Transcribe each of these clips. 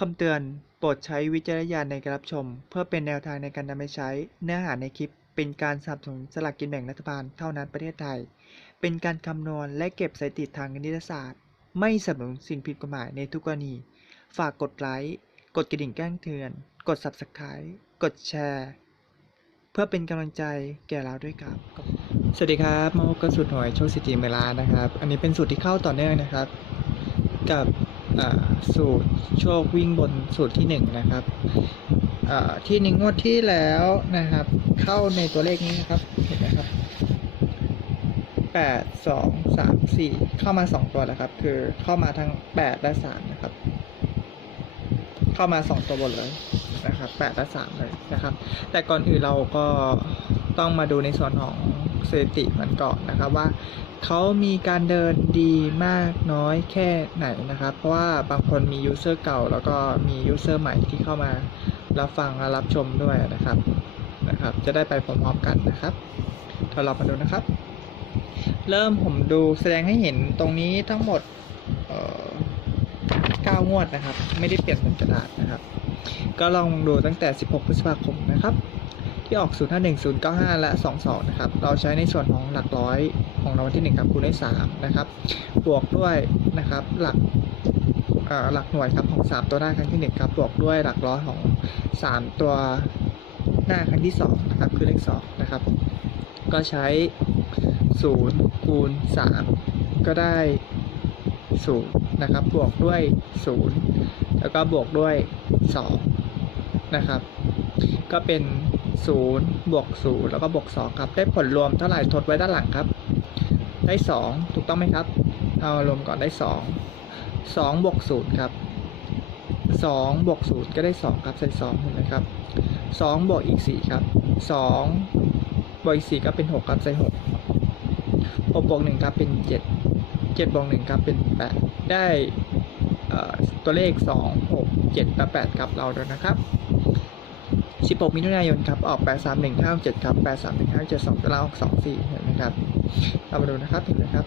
คำเตือน โปรดใช้วิจารณญาณในการรับชม เพื่อเป็นแนวทางในการนำไปใช้ เนื้อหาในคลิป เป็นการสนับสนุนสลากกินแบ่งรัฐบาลเท่านั้นประเทศไทย เป็นการคำนวณและเก็บสถิติทางคณิตศาสตร์ ไม่สนับสนุนสิ่งผิดกฎหมายในทุกกรณี ฝากกดไลค์ กดกระดิ่งแจ้งเตือน กด subscribe กดแชร์ เพื่อเป็นกำลังใจแก่เราด้วยครับ สวัสดีครับมาพบกับสูตรหวยโชคสิติเวลานะครับ อันนี้เป็นสูตรที่เข้าต่อเนื่องนะครับ กับ สูตรโชควิ่งบนสูตรที่หนึ่งนะครับอ่าที่ในงวดที่แล้วนะครับ เข้าในตัวเลขนี้นะครับเห็นไหมครับแปดสองสามสี่เข้ามาสองตัวแล้วครับ คือเข้ามาทั้งแปดและสามนะครับ เข้ามาสองตัวบนเลยนะครับแปดและสามเลยนะครับ แต่ก่อนอื่นเราก็ต้องมาดูในส่วนของ สถิติมันก่อนนะครับว่าเขามีการเดินดีมากน้อยแค่ไหนนะครับ เพราะว่าบางคนมียูเซอร์เก่า แล้วก็มียูเซอร์ใหม่ที่เข้ามารับฟังและรับชมด้วยนะครับนะครับ จะได้ไปพร้อมๆกันนะครับเดี๋ยวเรามาดูนะครับ เริ่มผมดูแสดงให้เห็นตรงนี้ทั้งหมดเอ่อ9งวดนะครับ ไม่ได้เปลี่ยนเป็นกระดาษนะครับ ก็ลองดูตั้งแต่ 16 พฤษภาคมนะครับ ที่ออก 051 095 และ 22 นะครับ เราใช้ในส่วนของหลักร้อยของรางวัลที่ 1 ครับคูณด้วย3นะครับ บวกด้วยนะครับหลักเอ่อหลักหน่วยครับของ 3 ตัวหน้าครั้งที่ 1 ครับ บวกด้วยหลักร้อยของ 3 ตัวหน้าครั้งที่2นะครับคือเลข2นะครับ ก็ใช้ 0 คูณ 3 ก็ได้0นะครับ บวกด้วย 0 แล้วก็บวกด้วย2นะครับ ก็เป็น 0 บวก 0 แล้วก็บวก 2 ครับ ได้ผลรวมเท่าไหร่ทดไว้ด้านหลังครับ ได้ 2 ถูกต้องไหมครับ เอารวมก่อนได้ 2 2 บวก 0 ครับ 2 บวก 0 ก็ได้ 2 ครับใส่2เห็นไหมครับ 2 บวกอีก 4 ครับ 2 บวกอีก 4 ก็เป็น 6 ครับใส่6 6บวก 1 ครับเป็น 7 7บวก 1 ครับเป็น 8 ได้ตัวเลข 2 6 7และ8ครับเราด้วนะครับ 16 มิถุนายนครับ ออก 83157ครับ83157 2ตัวล่างออก24เห็นไหมครับเรามาดูนะครับเห็นไหมครับ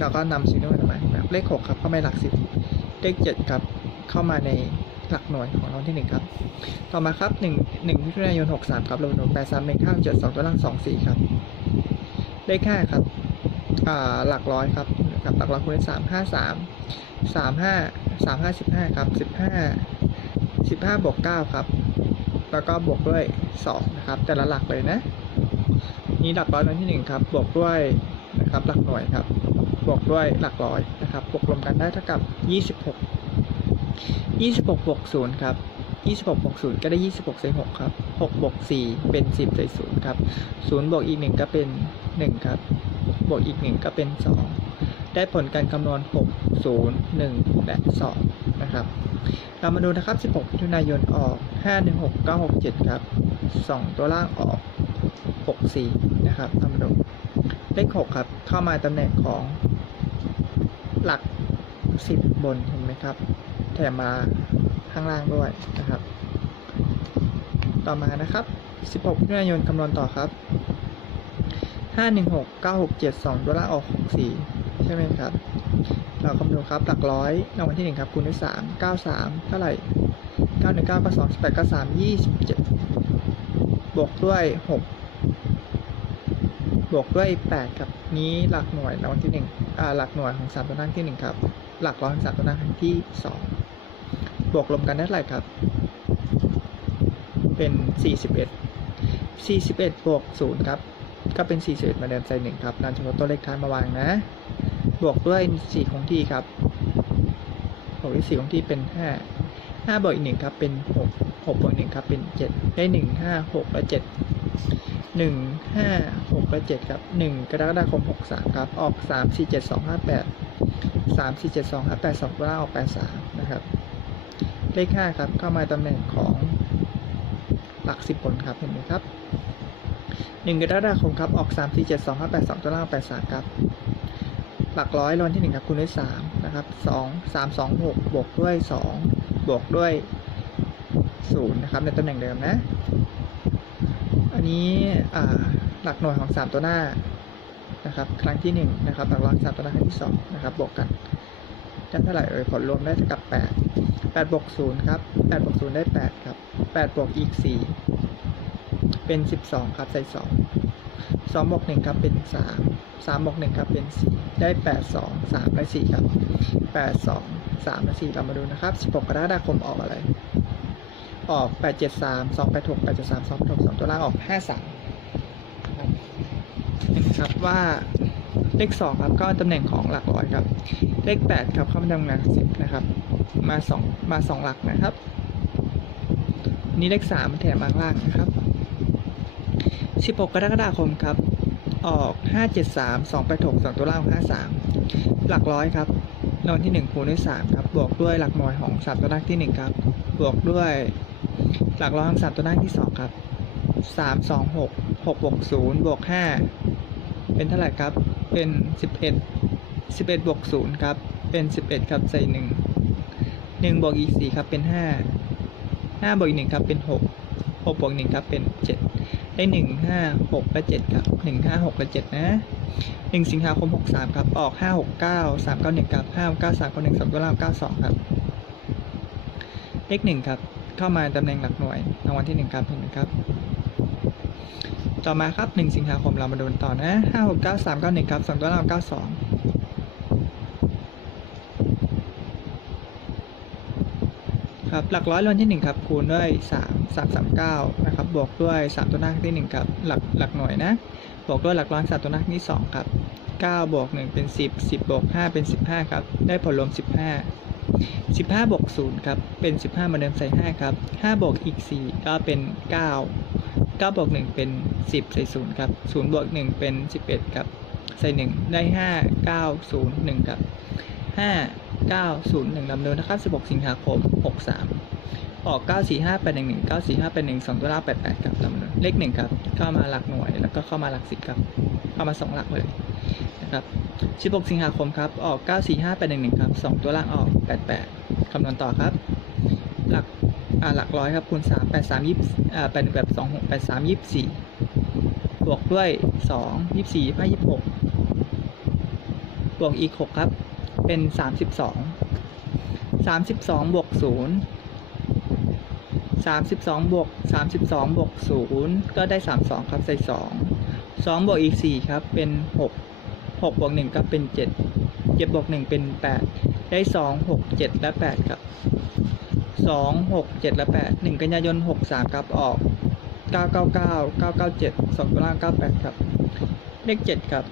เราก็นำสิ่งนี้มาทำไมแบบเลข 6 ครับเข้ามาหลัก 10 เลข 7 ครับ เข้ามาในหลักหน่วยของเราที่ 1 ครับ ต่อมาครับ 1 1มิถุนายน 63 ครับเรามาดู83157 2ตัวล่าง24 ครับ เลข 5 ครับอ่าหลักร้อยครับกับหลักร้อยคูณด้วย3 5 3 3 5 3 5 15ครับ15 15บวก9ครับ แล้วก็บวกด้วย 2 นะครับ แต่ละหลักเลยนะ นี้หลักร้อยตัวที่ 1 ครับ บวกด้วยนะครับหลักหน่วยครับ บวกด้วยหลักร้อยนะครับ บวกรวมกันได้เท่ากับ 26 26 บวก 0 ครับ 26 บวก 0 ก็ได้ 26ใส่6ครับ 6 บวก 4 เป็น 10ใส่0ครับ 0 บวกอีก 1 ก็เป็น 1 ครับ บวกอีก 1 ก็เป็น 2 ได้ผลการคำนวณ 6 0 1 และ 2 นะครับ เรามาดูนะครับ 16มิถุนายนออก 516 967 ครับ 2 ตัวล่างออก 64 นะครับเรามาดูเลข 6 ครับ เข้ามาตำแหน่งของหลัก 10 บน เห็นไหมครับ แถมมาข้างล่างด้วยนะครับ ต่อมานะครับ 16มิถุนายนคำนวณต่อครับ 516 967 2 ตัวล่างออก 64 ใช่ไหมครับ เราคำนวณครับหลักร้อยรางวัลที่หนึ่งครับคูณด้วยสามเก้าสามเท่าไหร่เก้าหนึ่งเก้าก็สองสิบแปดก็สามยี่สิบเจ็ดบวกด้วยหกบวกด้วยแปดครับนี้หลักหน่วยรางวัลที่หนึ่งอ่าหลักหน่วยของสามตัวหน้าที่หนึ่งครับหลักร้อยของสามตัวหน้าครั้งที่สองบวกรวมกันได้เท่าไหร่ครับ เป็นสี่สิบเอ็ดสี่สิบเอ็ดบวกศูนย์ครับก็เป็นสี่สิบเอ็ดมาเดิมใส่หนึ่งครับนำเฉพาะตัวเลขท้ายมาวางนะ บวกด้วย4ของที่ครับบวกด้วย4ของที่เป็น 5 5บวกอีก1ครับเป็น6 6บวกอีก1ครับเป็น 7 ได้ 1 5 6และ7 1 5 6และ7ครับ 1 กรกฎาคม 63 ครับ ออก 3 4 7 2 5 8 3 4 7 2 5 8 2ตัวล่างออก 83 นะครับ เลข 5 ครับ เข้ามาตำแหน่งของหลัก 10 ผลครับ เห็นไหมครับ 1 กรกดาคมครับ ออก 3 4 7 2 5 8 2ตัวล่าง83 ครับ หลักร้อยรางวัลที่หนึ่งครับคูณด้วยสามนะครับสองสามสองหกบวกด้วยสองบวกด้วยศูนย์นะครับในตำแหน่งเดิมนะ อันนี้หลักหน่วยของสามตัวหน้านะครับครั้งที่หนึ่งนะครับหลักร้อยสามตัวหน้าครั้งที่สองนะครับบวกกันได้เท่าไหร่เอ่ยผลรวมได้เท่ากับแปดแปดบวกศูนย์ครับแปดบวกศูนย์ได้แปดครับแปดบวกอีกสี่เป็นสิบสองครับใส่สองสองบวกหนึ่งครับเป็นสาม สามบวกหนึ่งครับเป็นสี่ได้แปดสองสามและสี่ครับแปดสองสามและสี่เรามาดูนะครับสิบหกกรกฎาคมออกอะไร ออกแปดเจ็ดสามสองแปดหกแปดเจ็ดสามสองแปดหกสองตัวล่างออกห้าสามเห็นไหมครับว่าเลขสองครับก็ตำแหน่งของหลักร้อยครับ เลขแปดครับเข้ามาทำงานสิบนะครับ มาสองมาสองหลักนะครับ นี่เลขสามแถมมาข้างล่างนะครับสิบหกกรกฎาคมครับ ออกห้าเจ็ดสามสองแปดหกสองตัวล่างห้าสามหลักร้อยครับรางวัลที่หนึ่งคูณด้วยสามครับ บวกด้วยหลักหน่วยของสามตัวล่างที่หนึ่งครับ บวกด้วย หลักร้อยของสามตัวล่างที่สองครับสามสองหกหกบวกศูนย์บวกห้าเป็นเท่าไหร่ครับ เป็นสิบเอ็ดสิบเอ็ดบวกศูนย์ครับ เป็นสิบเอ็ดครับ ใส่หนึ่งหนึ่งบวกอีกสี่ครับ เป็นห้าห้าบวกอีกหนึ่งครับ เป็นหกหกบวกหนึ่งครับ เป็นเจ็ด ได้หนึ่งห้าหกและเจ็ดครับหนึ่งห้าหกและเจ็ดนะหนึ่งสิงหาคมหกสามครับ ออกห้าหกเก้าสามเก้าหนึ่งครับห้าเก้าสามเก้าหนึ่งสองตัวล่าเก้าสองครับ เลขหนึ่งครับ เข้ามาตำแหน่งหลักหน่วยรางวัลที่หนึ่งครับเห็นไหมครับ ต่อมาครับหนึ่งสิงหาคมเรามาดูกันต่อนะห้าหกเก้าสามเก้าหนึ่งครับสองตัวล่าเก้าสอง ครับหลักร้อยรางวัลที่หนึ่งครับ คูณด้วยสามสามสามเก้านะครับบวกด้วยสามตัวหน้าที่หนึ่งครับ หลักหลักหน่วยนะบวกด้วยหลักร้อยสามตัวหน้าที่สองครับเก้าบวกหนึ่งเป็นสิบสิบบวกห้าเป็นสิบห้าครับ ได้ผลรวมสิบห้าสิบห้าบวกศูนย์ครับ เป็นสิบห้ามาเดิมใส่ห้าครับห้าบวกอีกสี่ก็เป็นเก้าเก้าบวกหนึ่งเป็นสิบใส่ศูนย์ครับศูนย์บวกหนึ่งเป็นสิบเอ็ดครับ ใส่หนึ่งได้ห้าเก้าศูนย์หนึ่งครับห้าเก้าศูนย์หนึ่งลำเดินนะครับสิบกสิงหาคมหกสามออกเก้าสี่ห้าแปดหนึ่งหนึ่งเก้าสี่ห้าแปดหนึ่งสองตัวล่างแปดแปดครับลำเดินเลขหนึ่งครับ เข้ามาหลักหน่วย แล้วก็เข้ามาหลักสิบครับ เข้ามาสองหลักเลยนะครับ 16 สิงหาคมครับ ออก 945811 ครับ 2 ตัวล่างออก 88คำนวณต่อครับ หลักอ่าหลักร้อยครับคูณ3 83 20อ่าเป็นแบบ26 83 24 บวกด้วย 2 24 25 26 บวกอีก 6 ครับ เป็น32 32บวก0 32บวก32บวก0ก็ได้32ครับใส่2 2บวกอีก4ครับเป็น6 6บวก1ก็เป็น7 7บวก1เป็น8ได้2 6 7และ8ครับ2 6 7และ8 1กันยายน63ครับออก999 997 2ตัวล่าง98ครับ เลข7ครับ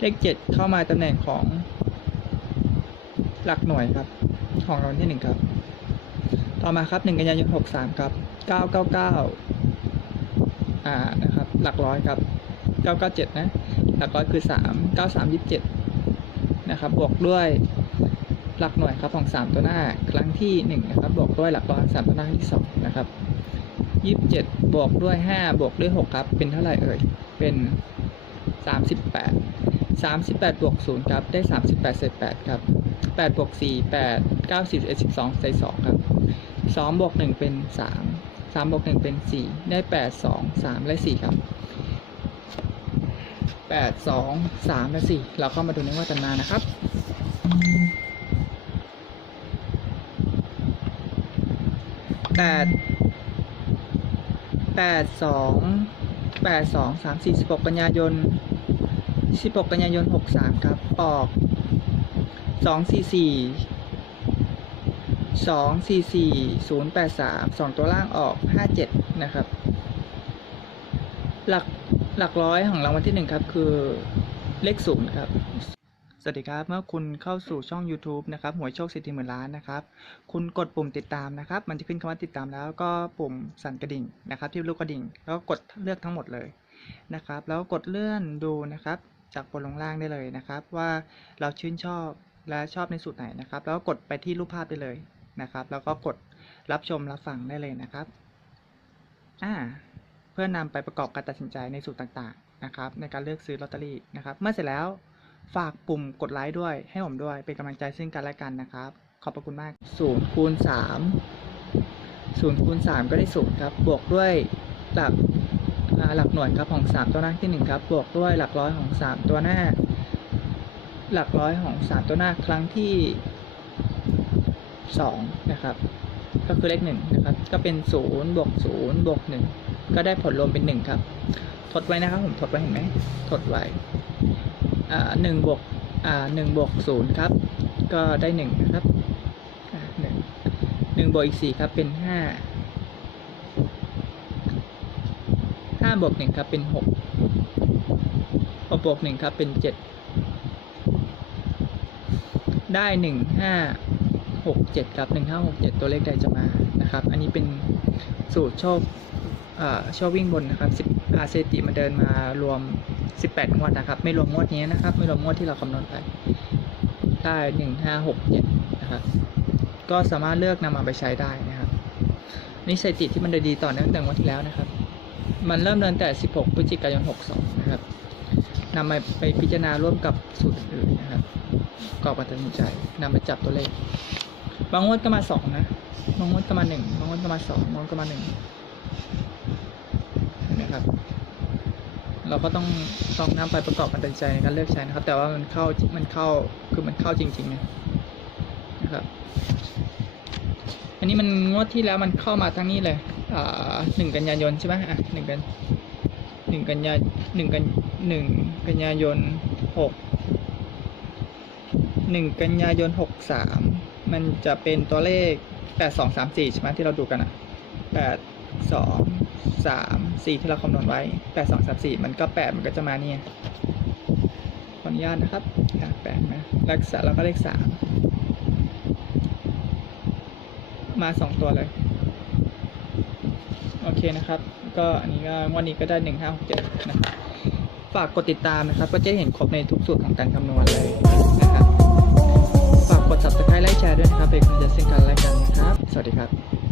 เลข7เข้ามาตำแหน่งของหลักหน่วยครับ ของรางวัลที่1ครับ ต่อมาครับ1กันยายน63ครับ999อ่านะครับ หลักร้อยครับ997นะ หลักร้อยคือ3 93 27นะครับ บวกด้วยหลักหน่วยครับของ3ตัวหน้า ครั้งที่1นะครับ บวกด้วยหลักร้อย3ตัวหน้าที่2นะครับ27บวกด้วย5บวกด้วย6ครับ เป็นเท่าไหร่เอ่ย เป็น38 38บวก0ครับ ได้ 38เศษ8ครับ8บวก4 8 9 10 11 12ใส่2ครับ2บวก1เป็น 3 3บวก1เป็น 4 ได้ 8 2 3 และ 4 ครับแปดสองสามและสี่เราเข้ามาดูในวัฒนานะครับแปดแปดสองแปดสองสามสี่สิบหกกันยายน สิบหกกันยายนหกสามครับ ออกสองสี่สี่สองสี่สี่ศูนย์แปดสามสองตัวล่างออกห้าเจ็ดนะครับ หลักหลักร้อยของรางวัลที่หนึ่งครับ คือเลขศูนย์ครับ สวัสดีครับ เมื่อคุณเข้าสู่ช่อง YouTube นะครับ หวยโชคสิทธิหมื่นล้านนะครับ คุณกดปุ่มติดตามนะครับ มันจะขึ้นคำว่าติดตามแล้วก็ปุ่มสั่นกระดิ่งนะครับ ที่รูปกระดิ่ง แล้วก็กดเลือกทั้งหมดเลยนะครับ แล้วกดเลื่อนดูนะครับ จากบนลงล่างได้เลยนะครับ ว่าเราชื่นชอบและชอบในสูตรไหนนะครับ แล้วก็กดไปที่รูปภาพได้เลยนะครับ แล้วก็กดรับชมรับฟังได้เลยนะครับอ่าเพื่อนำไปประกอบการตัดสินใจในสูตรต่างๆนะครับในการเลือกซื้อลอตเตอรี่นะครับ เมื่อเสร็จแล้วฝากปุ่มกดไลค์ด้วยให้ผมด้วยเป็นกำลังใจซึ่งกันและกันนะครับ ขอบพระคุณมากศูนย์คูณสามศูนย์คูณสามก็ได้ศูนย์ครับ บวกด้วยหลัก หลักหน่วยครับของสามตัวหน้าที่หนึ่งครับบวกด้วยหลักร้อยของสามตัวหน้า หลักร้อยของสามตัวหน้าครั้งที่สองนะครับก็คือเลขหนึ่งนะครับก็เป็นศูนย์บวกศูนย์บวกหนึ่งก็ได้ผลรวมเป็นหนึ่งครับ ทดไว้นะครับผมทดไว้เห็นไหมทดไว้หนึ่งบวกหนึ่งบวกศูนย์ครับ ก็ได้หนึ่งนะครับหนึ่งหนึ่งบวกอีกสี่ครับเป็นห้า ห้าบวกหนึ่งครับเป็นหกหกบวกหนึ่งครับเป็นเจ็ดได้หนึ่งห้าหกเจ็ดครับหนึ่งห้าหกเจ็ดตัวเลขใดจะมานะครับ อันนี้เป็นสูตรชคเอ่อโชควิ่งบนนะครับสิบอาเซติมาเดินมารวมสิบแปดงวดนะครับ ไม่รวมงวดนี้นะครับ ไม่รวมงวดที่เราคำนวณไป ได้หนึ่งห้าหกเจ็ดนะครับก็สามารถเลือกนำมาไปใช้ได้นะครับนี่สถิติที่มันเดินดีต่อเนื่องตั้งแต่งวดที่แล้วนะครับ มันเริ่มเดินแต่ 16 พฤศจิกายน 62 นะครับนำมาไปพิจารณาร่วมกับสูตรอื่นนะครับกรอบการตัดสินใจนำไปจับตัวเลข บางงวดก็มาสองนะ บางงวดก็มาหนึ่งบางงวดก็มาสองบางงวดก็มาหนึ่งเห็นไหมครับ เราก็ต้องต้องนำไปประกอบการตัดสินใจในการเลือกใช้นะครับ แต่ว่ามันเข้ามันเข้าคือมันเข้าจริงๆนะนะครับ อันนี้มันงวดที่แล้วมันเข้ามาทั้งนี้เลยหนึ่งกันยายนใช่ไหมอะหนึ่งกันหนึ่งกันยาหนึ่งกันหนึ่งกันยายนหกหนึ่งกันยายนหกสามมันจะเป็นตัวเลขแปดสองสามสี่ใช่ไหมที่เราดูกันอะแปดสองสามสี่ที่เราคำนวณไว้แปดสองสามสี่มันก็แปดมันก็จะมาเนี่ยขออนุญาตนะครับแปดนะเลขสาแล้วก็เลขสาม มาสองตัวเลย โอเคนะครับ ก็อันนี้ก็วันนี้ก็ได้หนึ่งห้าเจ็ดนะครับ ฝากกดติดตามนะครับ ก็จะเห็นครบในทุกสูตรของการคำนวณเลยนะครับ ฝากกด subscribe ไลค์แชร์ด้วยนะครับเป็นกำลังใจซึ่งกัน